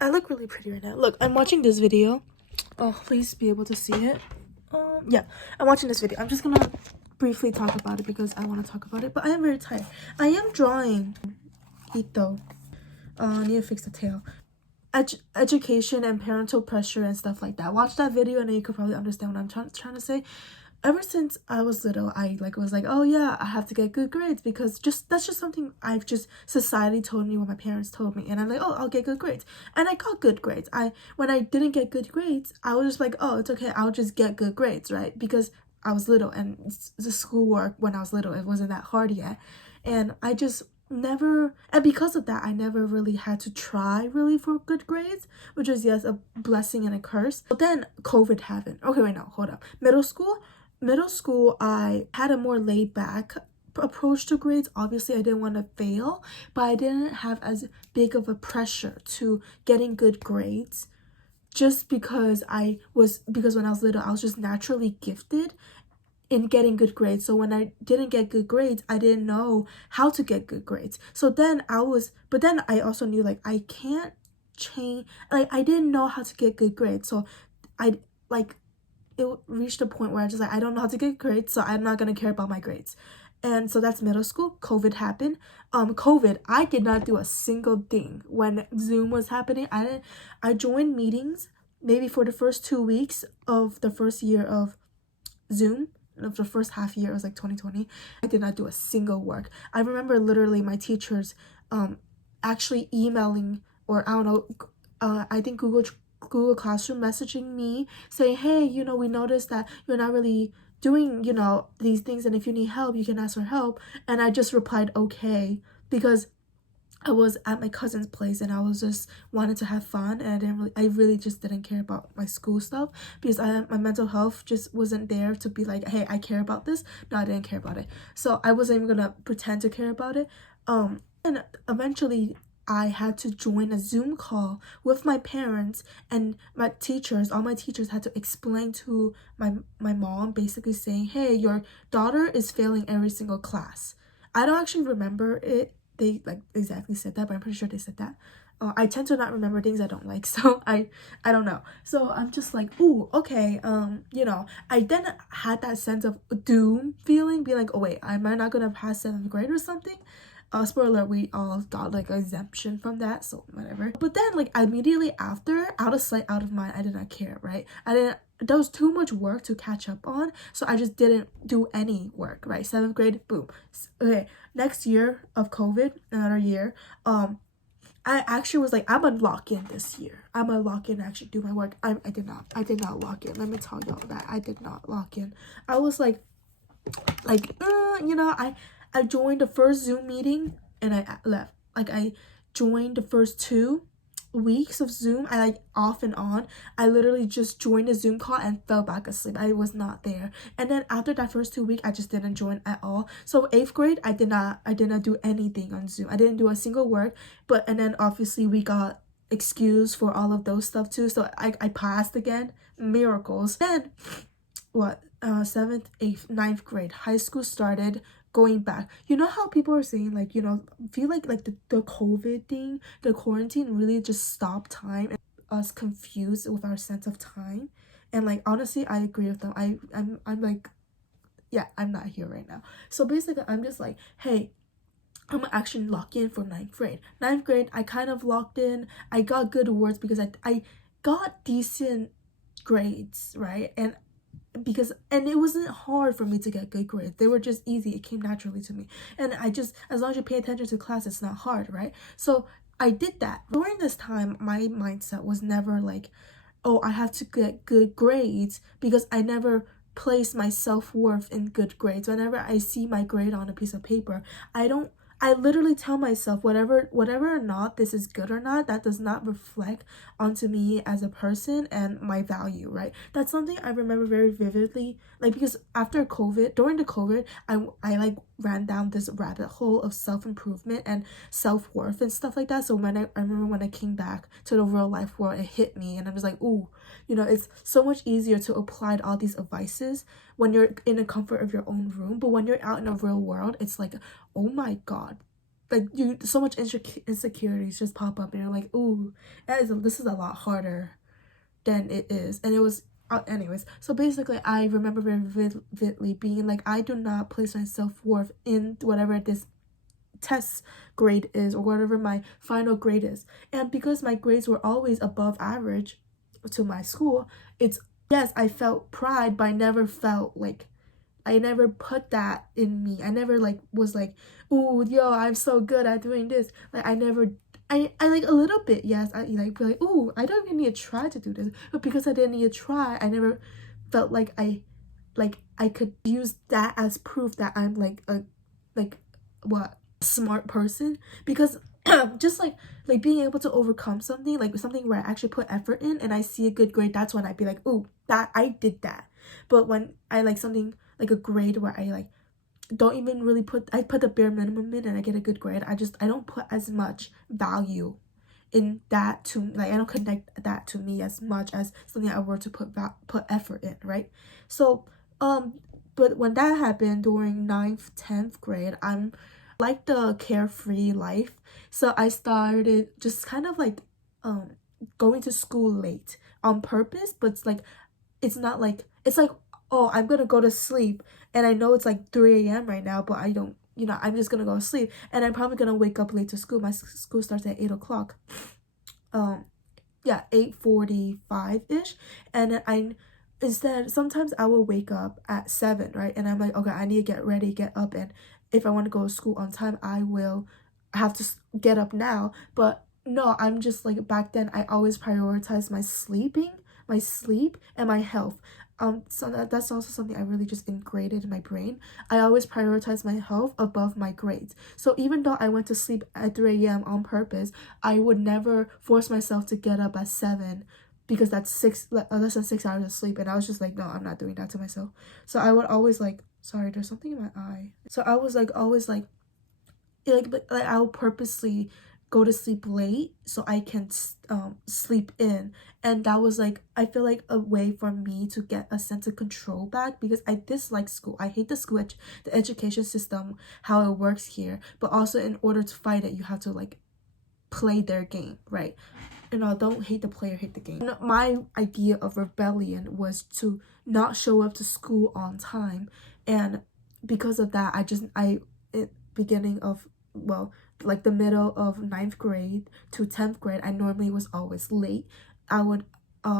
I look really pretty right now. Look, I'm watching this video. Oh, please be able to see it. Yeah, I'm watching this video. I'm just gonna briefly talk about it because I want to talk about it, but I am very tired. I am drawing Ito. I need to fix the tail. Education and parental pressure and stuff like that. Watch that video and then you could probably understand what I'm trying to say. Ever since I was little, I was like, oh yeah, I have to get good grades because that's just something society told me, what my parents told me, and I'm like, oh, I'll get good grades, and I got good grades. When I didn't get good grades, I was just like, oh, it's okay, I'll just get good grades, right? Because I was little and the schoolwork when I was little, it wasn't that hard yet, and I just never, and because of that, I never really had to try really for good grades, which is, yes, a blessing and a curse. But then COVID happened. Okay, wait, no, hold up. Middle school, I had a more laid back approach to grades. Obviously, I didn't want to fail, but I didn't have as big of a pressure to getting good grades just because when I was little, I was just naturally gifted in getting good grades. So when I didn't get good grades, I didn't know how to get good grades. But then I also knew, like, I can't change, like, I didn't know how to get good grades. So I, like, it reached a point where I just like, I don't know how to get grades, so I'm not gonna care about my grades. And so that's middle school. COVID happened. I did not do a single thing when Zoom was happening. I joined meetings maybe for the first 2 weeks of the first year of Zoom. Of the first half year, it was like 2020. I did not do a single work. I remember literally my teachers actually emailing, or I don't know, I think Google Classroom messaging me saying, hey, we noticed that you're not really doing, these things, and if you need help, you can ask for help. And I just replied, okay, because I was at my cousin's place and I was just wanted to have fun, and I really just didn't care about my school stuff because my mental health just wasn't there to be like, hey, I care about this. No, I didn't care about it. So I wasn't even gonna pretend to care about it. And eventually I had to join a Zoom call with my parents and my teachers. All my teachers had to explain to my mom, basically saying, hey, your daughter is failing every single class. I don't actually remember it. They like exactly said that, but I'm pretty sure they said that. I tend to not remember things I don't like, so I don't know. So I'm just like, ooh, okay. I then had that sense of doom feeling, being like, oh wait, am I not gonna pass 7th grade or something? Spoiler, we all got like an exemption from that, so whatever. But then, like, immediately after, out of sight, out of mind, I did not care, right? There was too much work to catch up on, so I just didn't do any work, right? 7th grade, boom. Okay, next year of COVID, another year, I actually was like, I'm gonna lock in this year. I'm gonna lock in and actually do my work. I did not lock in. Let me tell y'all that I did not lock in. I was like, I joined the first Zoom meeting and I left. Like, I joined the first 2 weeks of Zoom. I like off and on. I literally just joined a Zoom call and fell back asleep. I was not there. And then after that first 2 weeks, I just didn't join at all. So 8th grade, I did not do anything on Zoom. I didn't do a single work. And then obviously we got excused for all of those stuff too. So I passed again. Miracles. Then what? 7th, 8th, 9th grade, high school started. Going back, how people are saying, like, feel like the COVID thing, the quarantine really just stopped time and us confused with our sense of time. And like, honestly, I agree with them. I'm like, yeah, I'm not here right now. So basically, I'm just like, hey, I'm actually locked in for 9th grade. 9th grade, I kind of locked in. I got good awards because I got decent grades, right? And it wasn't hard for me to get good grades. They were just easy. It came naturally to me. And as long as you pay attention to class, it's not hard, right? So I did that. During this time, my mindset was never like, oh, I have to get good grades, because I never place my self-worth in good grades. Whenever I see my grade on a piece of paper, I literally tell myself, whatever or not this is good or not, that does not reflect onto me as a person and my value, right? That's something I remember very vividly, like, because during the COVID, I like ran down this rabbit hole of self-improvement and self-worth and stuff like that. So I remember when I came back to the real life world, it hit me, and I was like, ooh, it's so much easier to apply all these advices when you're in the comfort of your own room. But when you're out in the real world, it's like, oh my god, like, so much insecurities just pop up, and you're like, ooh. this is a lot harder than it is. And it was anyways, so basically I remember very vividly being like, I do not place my self-worth in whatever this test grade is or whatever my final grade is. And because my grades were always above average to my school, it's, yes, I felt pride, but I never felt like, I never put that in me. I never like was like, oh yo, I'm so good at doing this. Like I never, I like a little bit, yes, I like be like, oh, I don't even need to try to do this. But because I didn't need to try, I never felt like I could use that as proof that I'm like a like what smart person. Because just like being able to overcome something, like something where I actually put effort in and I see a good grade, that's when I'd be like, oh, that I did that. But when I like something like a grade where I like don't even really I put the bare minimum in and I get a good grade, I don't put as much value in that to, like I don't connect that to me as much as something I were to put effort in, right? So but when that happened during 9th 10th grade, I'm like the carefree life, so I started just kind of like going to school late on purpose. But it's not like, it's like, oh, I'm gonna go to sleep and I know it's like 3 a.m. right now, but I don't, I'm just gonna go to sleep and I'm probably gonna wake up late to school. My school starts at 8 o'clock. Yeah, 8:45 ish. And then instead, sometimes I will wake up at 7, right? And I'm like, okay, I need to get ready, get up, and if I want to go to school on time, I will have to get up now. But no, I'm just like, back then I always prioritize my sleep and my health. So that's also something I really just ingrained in my brain. I always prioritize my health above my grades. So even though I went to sleep at 3 a.m. on purpose, I would never force myself to get up at 7, because that's less than 6 hours of sleep. And I was just like, no, I'm not doing that to myself. So I would always like, sorry, there's something in my eye. So I was like always like I will purposely go to sleep late so I can sleep in. And that was like, I feel like a way for me to get a sense of control back, because I dislike school. I hate the education system, how it works here. But also, in order to fight it, you have to like play their game, right? Don't hate the player, hate the game. My idea of rebellion was to not show up to school on time. And because of that, beginning of, well, like the middle of 9th grade to 10th grade, I normally was always late. I would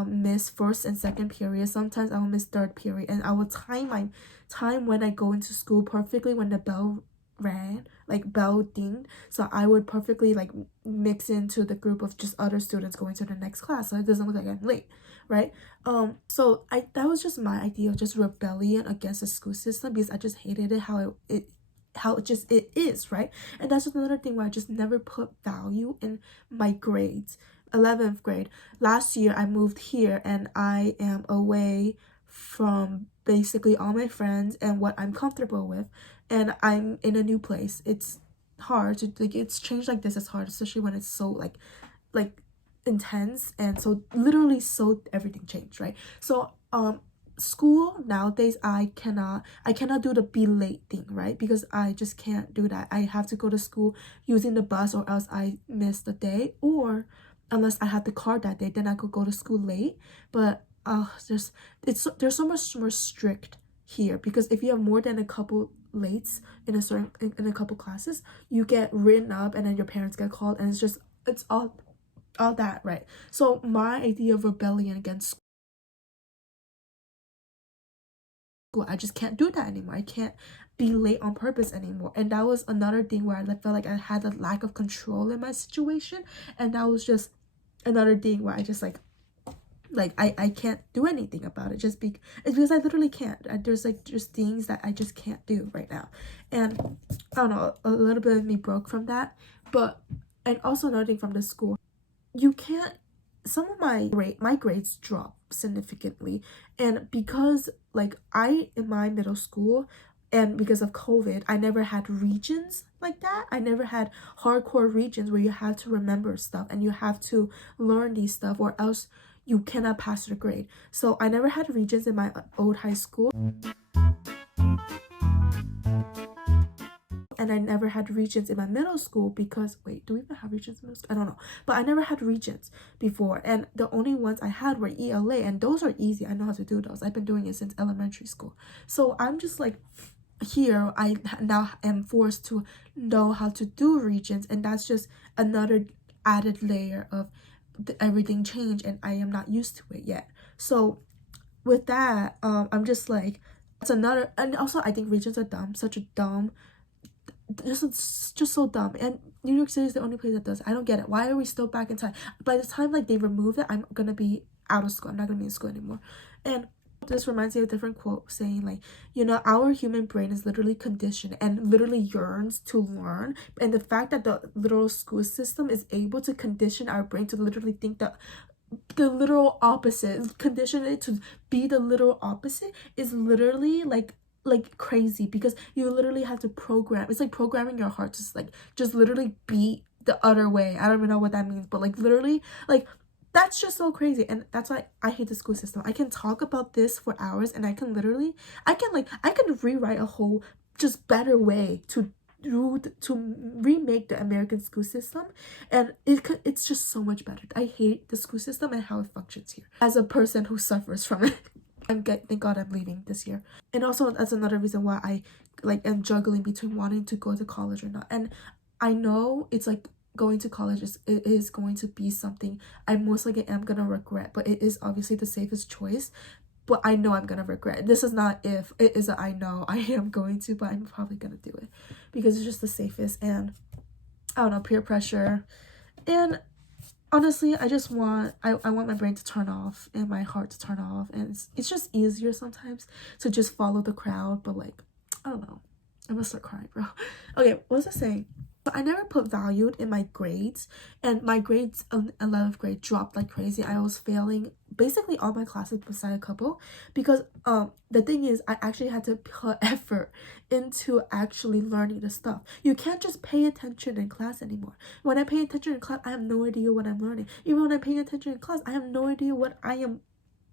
miss first and second period. Sometimes I would miss third period, and I would time my time when I go into school perfectly when the bell rang, like bell dinged, so I would perfectly like mix into the group of just other students going to the next class, so it doesn't look like I'm late, right? So that was just my idea of just rebellion against the school system, because I just hated it, how it is, right? And that's just another thing where I just never put value in my grades. 11th grade, last year I moved here and I am away from basically all my friends and what I'm comfortable with, and I'm in a new place. It's hard to like, it's changed like this, it's hard, especially when it's so like intense, and so literally so everything changed, right? So school nowadays, I cannot do the be late thing, right? Because I just can't do that. I have to go to school using the bus, or else I miss the day, or unless I had the car that day, then I could go to school late. But there's so much more strict here, because if you have more than a couple lates in a couple classes, you get written up and then your parents get called, and it's all that, right? So my idea of rebellion against school, I just can't do that anymore. I can't be late on purpose anymore. And that was another thing where I felt like I had a lack of control in my situation, and that was just another thing where I just like I can't do anything about it, it's because I literally can't. There's things that I just can't do right now, and I don't know, a little bit of me broke from that. But and also another thing from the school, you can't, some of my grades drop significantly, and because like in my middle school, and because of COVID, I never had regions like that. I never had hardcore regions where you have to remember stuff and you have to learn these stuff, or else you cannot pass your grade. So I never had regions in my old high school. And and I never had regents in my middle school because, wait, do we even have regents in middle school? I don't know. But I never had regents before, and the only ones I had were ELA, and those are easy. I know how to do those. I've been doing it since elementary school. So I'm just like, here I now am forced to know how to do regents, and that's just another added layer of everything changed, and I am not used to it yet. So with that, I'm just like, it's another. And also I think regents are dumb, such a dumb, just so dumb. And New York City is the only place that does it. I don't get it. Why are we still back in time? By the time like they remove it, I'm gonna be out of school. I'm not gonna be in school anymore. And this reminds me of a different quote saying like, you know, our human brain is literally conditioned and literally yearns to learn, and the fact that the literal school system is able to condition our brain to literally think that the literal opposite, condition it to be the literal opposite, is literally like crazy, because you literally have to program. It's like programming your heart to like just literally be the other way. I don't even know what that means, but like literally, like that's just so crazy. And that's why I hate the school system. I can talk about this for hours, and I can rewrite a whole just better way to remake the American school system, and it's just so much better. I hate the school system and how it functions here as a person who suffers from it. Thank God I'm leaving this year. And also that's another reason why I like am juggling between wanting to go to college or not. And I know it's like going to college is going to be something I most likely am gonna regret, but it is obviously the safest choice. But I know I'm gonna regret. This is not if, it is a I know I am going to, but I'm probably gonna do it because it's just the safest. And I don't know, peer pressure, and honestly I just want I want my brain to turn off and my heart to turn off, and it's just easier sometimes to just follow the crowd. But like, I don't know, I'm gonna start crying, bro. Okay, what was I saying? But I never put value in my grades, and my grades 11th grade dropped like crazy. I was failing basically all my classes beside a couple, because the thing is I actually had to put effort into actually learning the stuff. You can't just pay attention in class anymore. When I pay attention in class, I have no idea what I'm learning. Even when I'm paying attention in class, I have no idea what I am,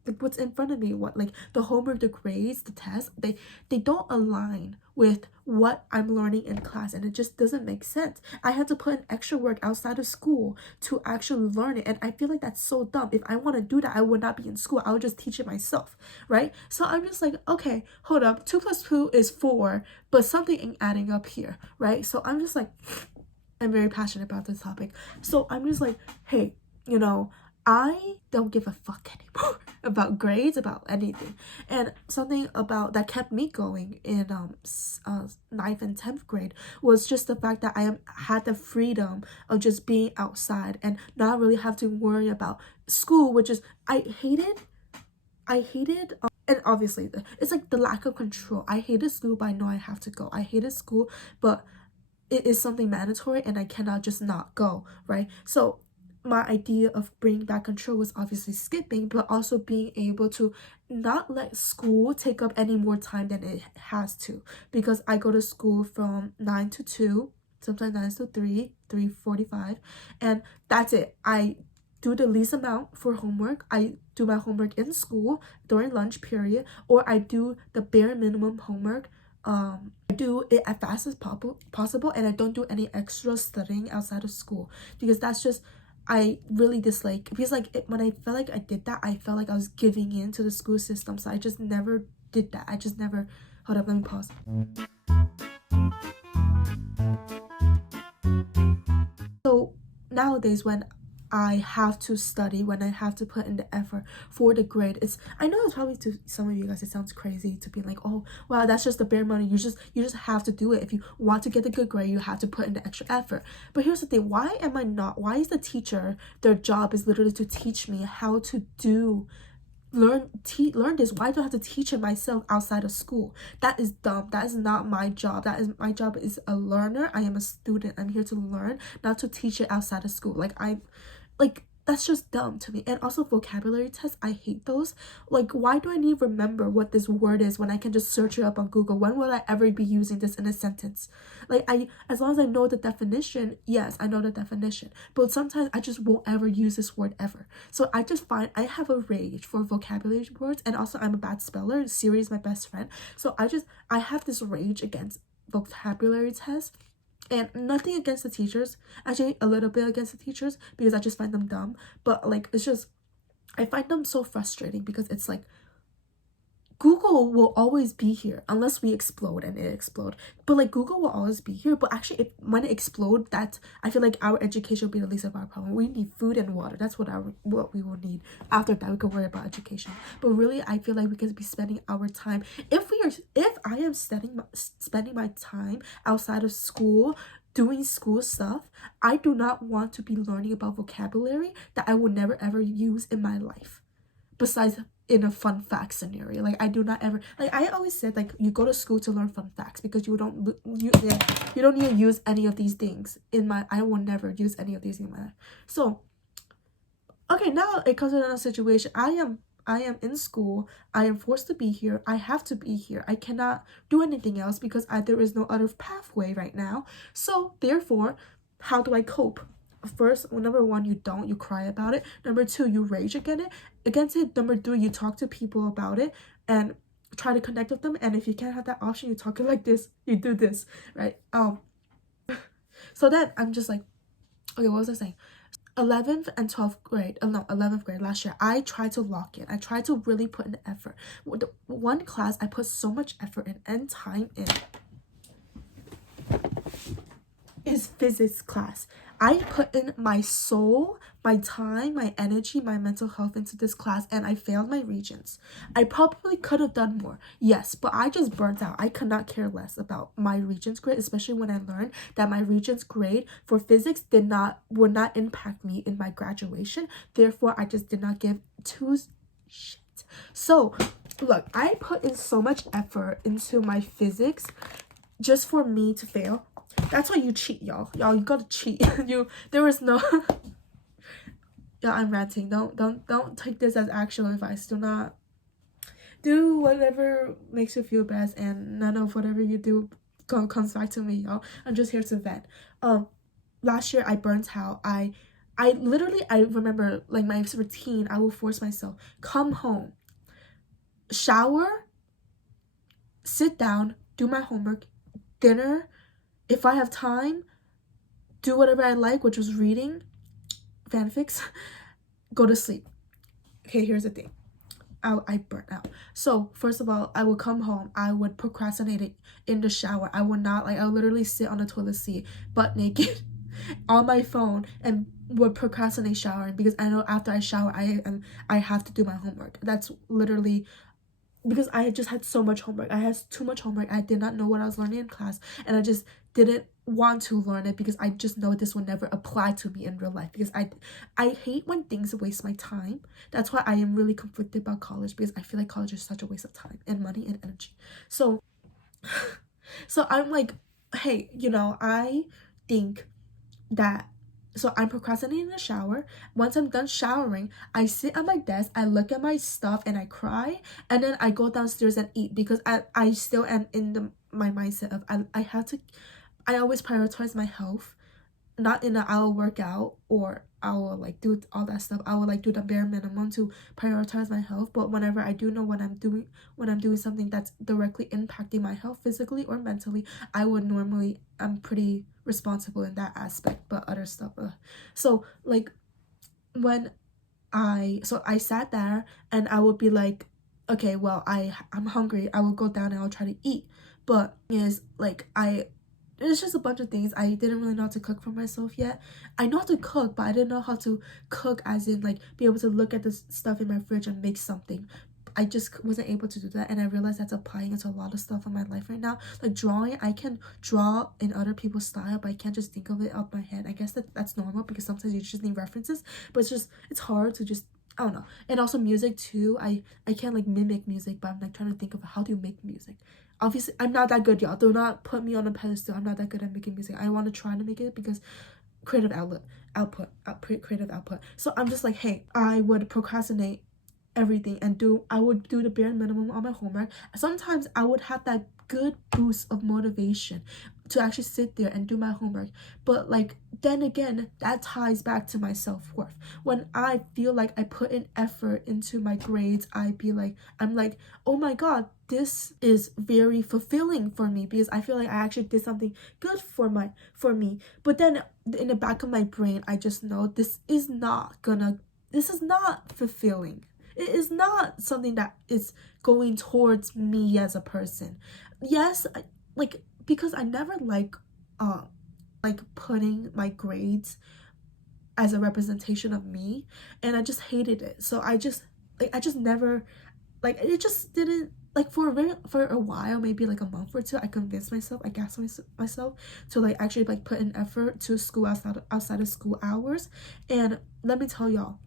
like what's in front of me, what like the homework, the grades, the tests, they don't align with what I'm learning in class, and it just doesn't make sense. I had to put in extra work outside of school to actually learn it, and I feel like that's so dumb. If I want to do that, I would not be in school. I would just teach it myself, right? So I'm just like, okay, hold up, 2 plus 2 is 4, but something ain't adding up here, right? So I'm just like, I'm very passionate about this topic. So I'm just like, hey, you know, I don't give a fuck anymore about grades, about anything. And something about that kept me going in 9th and 10th grade was just the fact that I had the freedom of just being outside and not really have to worry about school, which is I hated and obviously it's like the lack of control. I hated school, but I know I have to go. I hated school, but it is something mandatory and I cannot just not go, right? So my idea of bringing back control was obviously skipping, but also being able to not let school take up any more time than it has to, because I go to school from 9 to 2, sometimes 9 to 3:45, and that's it. I do the least amount for homework. I do my homework in school during lunch period, or I do the bare minimum homework. I do it as fast as possible, and I don't do any extra studying outside of school, because that's just, I really dislike, because like when I felt like I did that, I felt like I was giving in to the school system. So I just never did that. I just never, hold up, let me pause. So nowadays when I have to study, when I have to put in the effort for the grade, I know it's probably to some of you guys it sounds crazy to be like, oh wow, that's just the bare money, you just have to do it. If you want to get a good grade, you have to put in the extra effort. But here's the thing, why is the teacher, their job is literally to teach me how to learn this? Why do I have to teach it myself outside of school? That is dumb. That is not my job. My job is a learner. I am a student. I'm here to learn, not to teach it outside of school. Like that's just dumb to me. And also vocabulary tests, I hate those. Like, why do I need to remember what this word is when I can just search it up on Google? When will I ever be using this in a sentence? Like, as long as I know the definition, yes, I know the definition. But sometimes I just won't ever use this word ever. So I just find I have a rage for vocabulary words, and also I'm a bad speller. Siri is my best friend. So I have this rage against vocabulary test. And nothing against the teachers, actually a little bit against the teachers, because I just find them dumb. But like, it's just, I find them so frustrating because it's like, Google will always be here unless we explode and it explode. But like, Google will always be here. But actually, when it explodes, that I feel like our education will be the least of our problem. We need food and water. That's what we will need. After that, we can worry about education. But really, I feel like we could be spending our time. If I am spending my time outside of school doing school stuff, I do not want to be learning about vocabulary that I will never ever use in my life. Besides in a fun fact scenario, like, I do not ever, like, I always said, like, you go to school to learn fun facts because you don't need to use any of these things I will never use any of these in my life. So okay, now it comes to another situation. I am in school. I am forced to be here. I have to be here. I cannot do anything else because there is no other pathway right now. So therefore, how do I cope? First, number one, you cry about it. Number two, you rage against it. Number three, you talk to people about it and try to connect with them. And if you can't have that option, you talk it like this. You do this, right? So then I'm just like, okay, what was I saying? 11th and 12th grade, 11th grade last year, I tried to lock in. I tried to really put in effort. The one class I put so much effort in and time in is physics class. I put in my soul, my time, my energy, my mental health into this class, and I failed my regents. I probably could have done more, yes, but I just burnt out. I could not care less about my regents grade, especially when I learned that my regents grade for physics would not impact me in my graduation. Therefore, I just did not give two shit. So look, I put in so much effort into my physics just for me to fail. That's why you cheat, y'all. You gotta cheat. There is no yeah, I'm ranting. Don't take this as actual advice. Do not do whatever makes you feel best, and none of whatever you do comes back to me, y'all. I'm just here to vent. Last year I burnt out. I literally, I remember, like, my routine, I will force myself, come home, shower, sit down, do my homework, dinner. If I have time, do whatever I like, which was reading fanfics, go to sleep. Okay, here's the thing. I burnt out. So first of all, I would come home, I would procrastinate it in the shower. I would not, like, I would literally sit on the toilet seat butt naked on my phone and would procrastinate showering because I know after I shower I have to do my homework. That's literally because I just had so much homework. I had too much homework. I did not know what I was learning in class, and I just didn't want to learn it because I just know this will never apply to me in real life, because I hate when things waste my time. That's why I am really conflicted about college, because I feel like college is such a waste of time and money and energy. So I'm like, hey, I think that, so I'm procrastinating in the shower. Once I'm done showering, I sit at my desk, I look at my stuff, and I cry. And then I go downstairs and eat, because I still am in my mindset of I always prioritize my health. Not in I will work out or I will, like, do all that stuff. I will, like, do the bare minimum to prioritize my health. But whenever I do know when I'm doing something that's directly impacting my health physically or mentally, I'm pretty responsible in that aspect. But other stuff, so like when I sat there and I would be like, okay, well, I'm hungry. I will go down and I'll try to eat. But is like it's just a bunch of things. I didn't really know how to cook for myself yet. I know how to cook, but I didn't know how to cook as in, like, be able to look at the stuff in my fridge and make something. I just wasn't able to do that, and I realized that's applying it to a lot of stuff in my life right now. Like drawing, I can draw in other people's style, but I can't just think of it out my head. I guess that's normal, because sometimes you just need references, but it's hard to just, I don't know. And also music too. I can't, like, mimic music, but I'm, like, trying to think of how do you make music. Obviously, I'm not that good, y'all. Do not put me on a pedestal. I'm not that good at making music. I want to try to make it because creative output. So I'm just like, hey, I would procrastinate everything and I would do the bare minimum on my homework. Sometimes I would have that good boost of motivation. to actually sit there and do my homework. But like then again, that ties back to my self-worth. When I feel like I put in effort into my grades, I'm like, oh my god, this is very fulfilling for me because I feel like I actually did something good for me. But then in the back of my brain, I just know this is not fulfilling. It is not something that is going towards me as a person. Yes, like because I never like putting my grades as a representation of me, and I just hated it. So I just never, like, it just didn't, like, for a while, maybe like a month or two, I convinced myself, I gassed myself to like actually like put an effort to school outside of school hours. And let me tell y'all,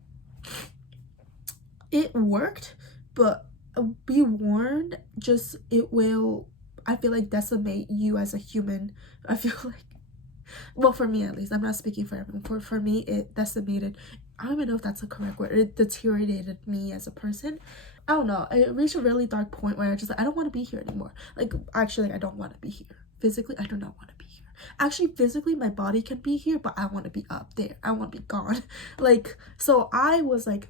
it worked, but be warned, just it will, I feel like, decimate you as a human. I feel like, well, for me at least, I'm not speaking for everyone. For me, it decimated, I don't even know if that's a correct word, it deteriorated me as a person. I don't know, it reached a really dark point where I just like, I don't want to be here anymore. Like, actually, I don't want to be here physically. I do not want to be here. Actually, physically, my body can be here, but I want to be up there. I want to be gone. Like, so I was like,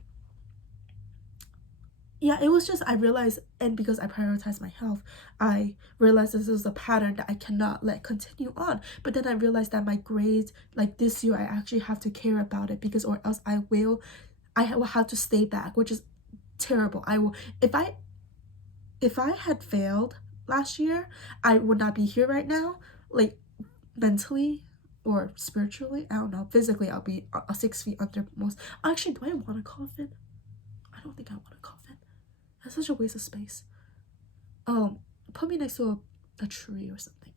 yeah, it was just, I realized, and because I prioritize my health, I realized this was a pattern that I cannot let continue on. But then I realized that my grades, like this year, I actually have to care about it, because or else I will have to stay back, which is terrible. I will, if I had failed last year, I would not be here right now, like mentally or spiritually. I don't know. Physically, I'll be 6 feet under most. Actually, do I want a coffin? I don't think I want a coffin. That's such a waste of space. Put me next to a tree or something.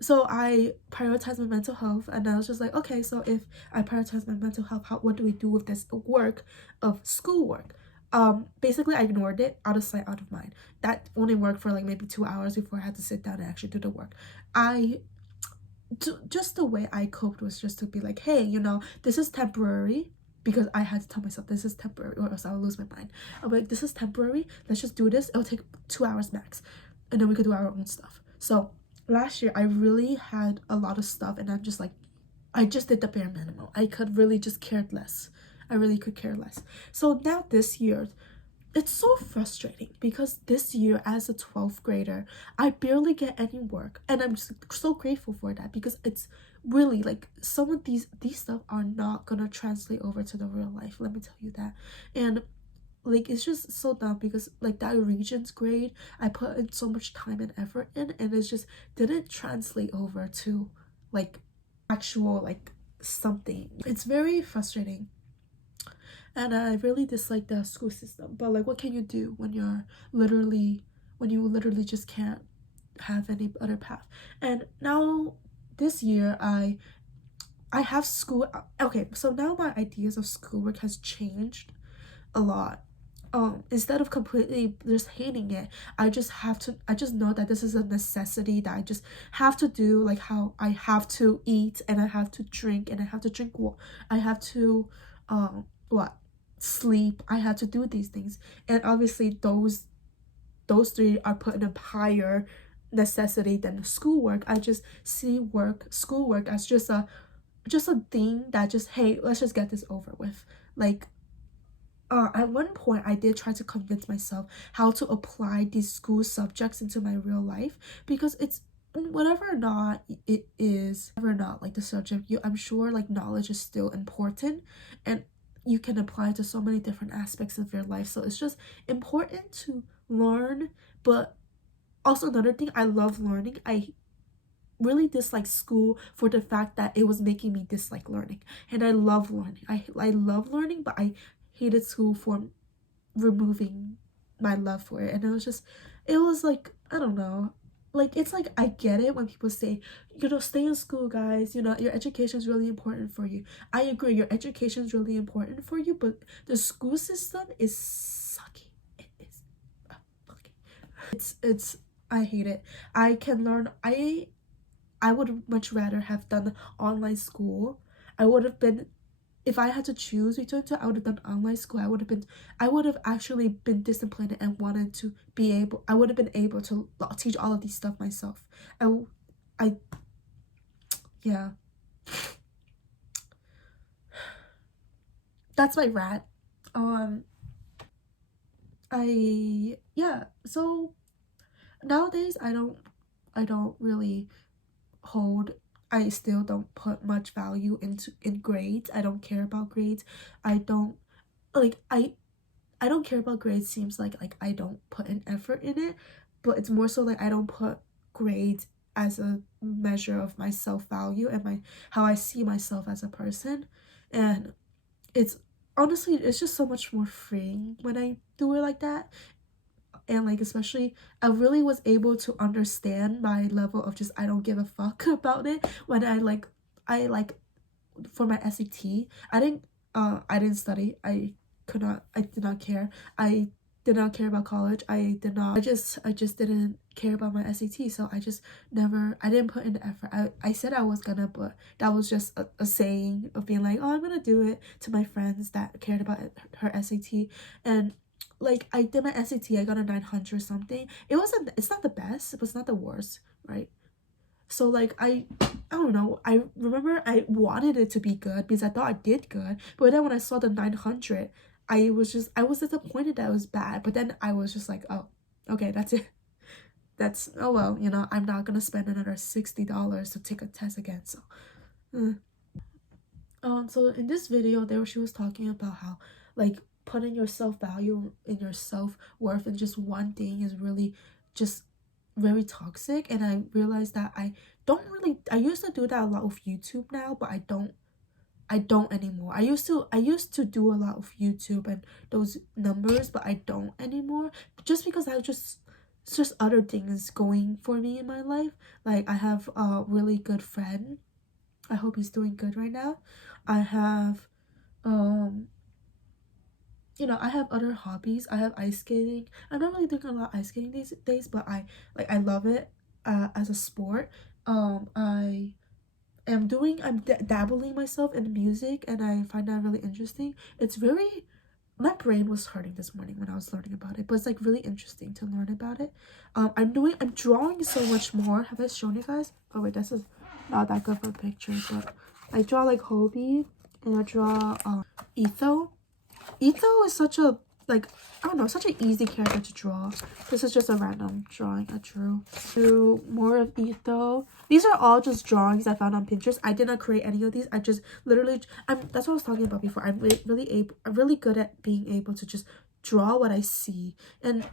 So I prioritize my mental health, and I was just like, okay, so if I prioritize my mental health, what do we do with this work of schoolwork? Basically, I ignored it, out of sight, out of mind. That only worked for like maybe 2 hours before I had to sit down and actually do the work. Just the way I coped was just to be like, hey, this is temporary, because I had to tell myself this is temporary or else I'll lose my mind. I'm like, this is temporary, let's just do this. It'll take 2 hours max, and then we could do our own stuff. So last year I really had a lot of stuff, and I'm just like, I just did the bare minimum. I could really just cared less. I really could care less. So now this year, it's so frustrating, because this year as a 12th grader, I barely get any work, and I'm just so grateful for that, because it's really like some of these stuff are not gonna translate over to the real life, let me tell you that. And like, it's just so dumb, because like that Regents grade, I put in so much time and effort in, and it just didn't translate over to like actual like something. It's very frustrating, and I really dislike the school system. But like, what can you do when you literally just can't have any other path? And now this year I have school. Okay, so now my ideas of schoolwork has changed a lot. Instead of completely just hating it, I just know that this is a necessity that I just have to do, like how I have to eat, and I have to drink, and I have to drink water, I have to what sleep, I have to do these things. And obviously those three are put in a higher necessity than schoolwork. I just see schoolwork as just a thing that just, hey, let's just get this over with. Like, at one point I did try to convince myself how to apply these school subjects into my real life, because it's whatever or not like the subject, I'm sure like knowledge is still important, and you can apply it to so many different aspects of your life. So it's just important to learn. But also, another thing, I love learning. I really dislike school for the fact that it was making me dislike learning, and I love learning. I love learning, but I hated school for removing my love for it. And it was like, I don't know, like, it's like, I get it when people say, stay in school, guys, your education is really important for you. I agree, your education is really important for you, but the school system is sucky. It is fucking, it's I hate it. I can learn, I would much rather have done online school. I would have been if I had to choose between two, I would have done online school. I would have actually been disciplined and wanted to be able, I would have been able to teach all of these stuff myself. I yeah. That's my rant. Yeah, so nowadays I don't really hold I still don't put much value in grades. I don't care about grades. I don't like I don't care about grades seems like I don't put an effort in it, but it's more so like I don't put grades as a measure of my self-value and my how I see myself as a person. And it's honestly it's just so much more freeing when I do it like that. And like especially I really was able to understand my level of just I don't give a fuck about it when I like for my SAT. I didn't study. I did not care. I did not care about college. I just didn't care about my SAT. So I didn't put in the effort. I said I was gonna, but that was just a saying of being like, oh, I'm gonna do it to my friends that cared about her SAT. And like I did my SAT, I got a 900 something. It's not the best, but it's not the worst, right? So like I don't know. I remember I wanted it to be good because I thought I did good. But then when I saw the 900, I was disappointed that it was bad. But then I was just like, oh, okay, that's it. That's oh well, you know, I'm not gonna spend another $60 to take a test again. So, uh. So in this video, there she was talking about how like putting your self value and your self worth in just one thing is really just very toxic. And I realized that I used to do that a lot with YouTube now, but I don't anymore. I used to do a lot of YouTube and those numbers, but I don't anymore just because it's just other things going for me in my life. Like I have a really good friend. I hope he's doing good right now. I have um I have other hobbies. I have ice skating. I'm not really doing a lot of ice skating these days, but I love it as a sport. I'm dabbling myself in music, and I find that really interesting. It's very My brain was hurting this morning when I was learning about it, but it's like really interesting to learn about it. I'm drawing so much more. Have I shown you guys? Oh wait, this is not that good for a picture, but I draw like Hobie, and I draw Etho. Etho is such a like I don't know, such an easy character to draw. This is just a random drawing I drew more of Etho. These are all just drawings I found on Pinterest. I did not create any of these. I just literally that's what I was talking about before. I'm really good at being able to just draw what I see. And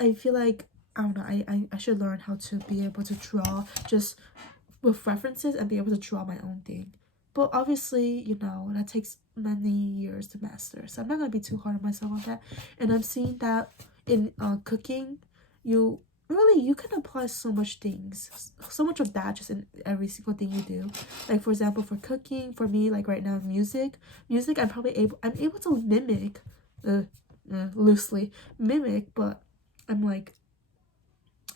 I feel like I don't know, I should learn how to be able to draw just with references and be able to draw my own thing. But obviously, that takes many years to master. So I'm not gonna be too hard on myself on that. And I'm seeing that in cooking, you can apply so much things, so much of that just in every single thing you do. Like for example, for cooking, for me, like right now, music, I'm able to mimic, loosely mimic, but I'm like,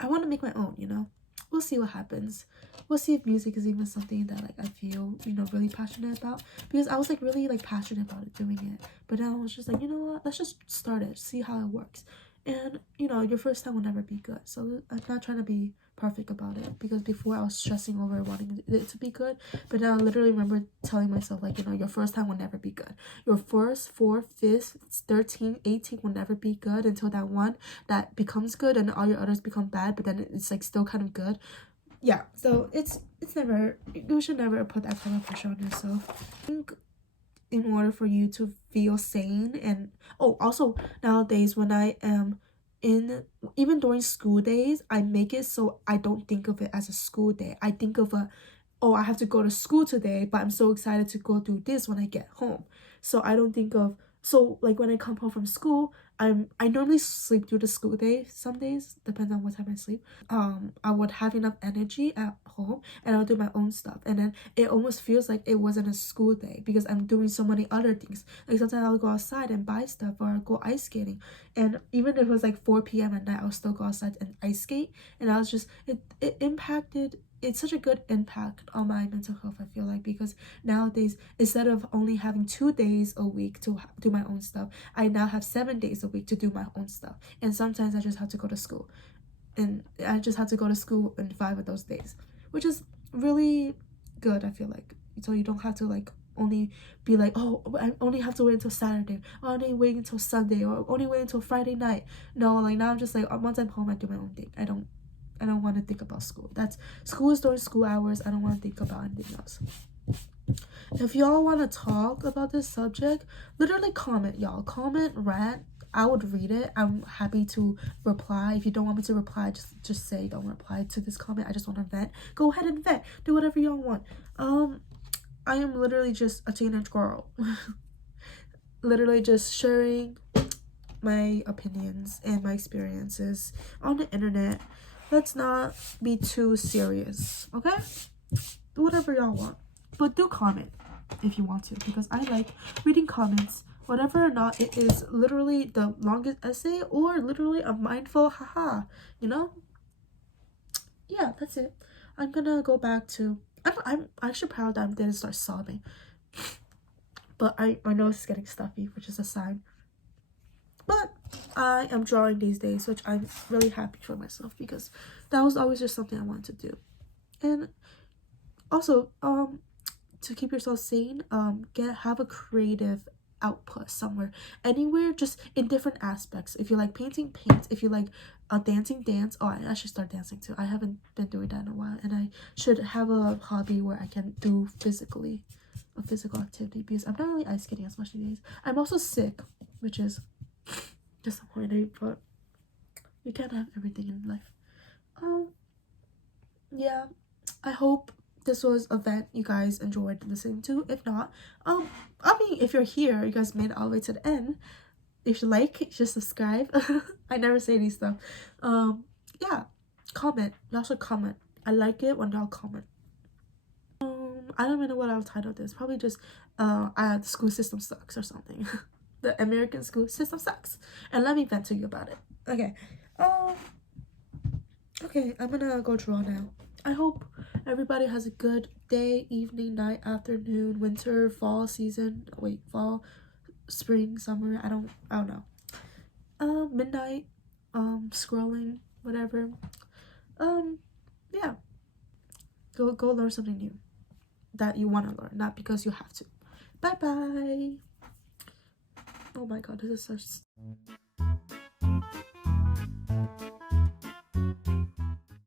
I want to make my own. We'll see what happens. We'll see if music is even something that like I feel really passionate about, because I was like really like passionate about it doing it, but now I was just like, you know what, let's just start it, see how it works. And your first time will never be good, so I'm not trying to be perfect about it, because before I was stressing over wanting it to be good, but now I literally remember telling myself like, your first time will never be good. Your first 4, 5, 13, 18 will never be good until that one that becomes good, and all your others become bad, but then it's like still kind of good. Yeah, so it's never, you should never put that kind of pressure on yourself. I think in order for you to feel sane, and also nowadays when I am even during school days, I make it so I don't think of it as a school day. I think of I have to go to school today, but I'm so excited to go do this when I get home. So I don't think of, so like when I come home from school, I normally sleep through the school day. Some days depends on what time I sleep. I would have enough energy at home, and I'll do my own stuff, and then it almost feels like it wasn't a school day because I'm doing so many other things. Like sometimes I'll go outside and buy stuff, or I'll go ice skating, and even if it was like 4 p.m. at night, I'll still go outside and ice skate. And I was just it impacted it's such a good impact on my mental health, I feel like, because nowadays, instead of only having 2 days a week to do my own stuff, I now have 7 days a week to do my own stuff. And sometimes I just have to go to school, and I just have to go to school in 5 of those days, which is really good, I feel like. So you don't have to like only be like, oh, I only have to wait until Saturday, or only wait until Sunday, or only wait until Friday night. No, like now I'm just like, once I'm home, I do my own thing. I don't want to think about school. That's school is during school hours. I don't want to think about anything else. If y'all want to talk about this subject, literally comment, y'all. Comment, rant. I would read it. I'm happy to reply. If you don't want me to reply, just say don't reply to this comment. I just want to vent. Go ahead and vent. Do whatever y'all want. I am literally just a teenage girl. Literally just sharing my opinions and my experiences on the internet. Let's not be too serious, okay? Do whatever y'all want, but do comment if you want to, because I like reading comments, whatever or not it is, literally the longest essay or literally a mindful haha, you know? Yeah, that's it. I'm gonna go back to, I'm actually proud that I didn't start sobbing, but my nose is getting stuffy, which is a sign. But I am drawing these days, which I'm really happy for myself, because that was always just something I wanted to do. And also, to keep yourself sane, have a creative output somewhere, anywhere, just in different aspects. If you like painting, paint. If you like dancing, dance. Oh, I should start dancing too. I haven't been doing that in a while, and I should have a hobby where I can do a physical activity, because I'm not really ice skating as much these days. I'm also sick, which is disappointing, but you can't have everything in life. Yeah, I hope this was a vent you guys enjoyed listening to. If not, I mean, if you're here, you guys made it all the way to the end. If you like, just subscribe. I never say these stuff. Yeah, comment. Y'all should comment. I like it when y'all comment. I don't even know what I'll title this. Probably just the school system sucks or something. The American school system sucks. And let me vent to you about it. Okay. Okay, I'm gonna go draw now. I hope everybody has a good day, evening, night, afternoon, winter, fall season. Wait, fall, spring, summer. I don't know. Midnight, scrolling, whatever. Yeah. Go learn something new that you want to learn, not because you have to. Bye bye. Oh my god, this is such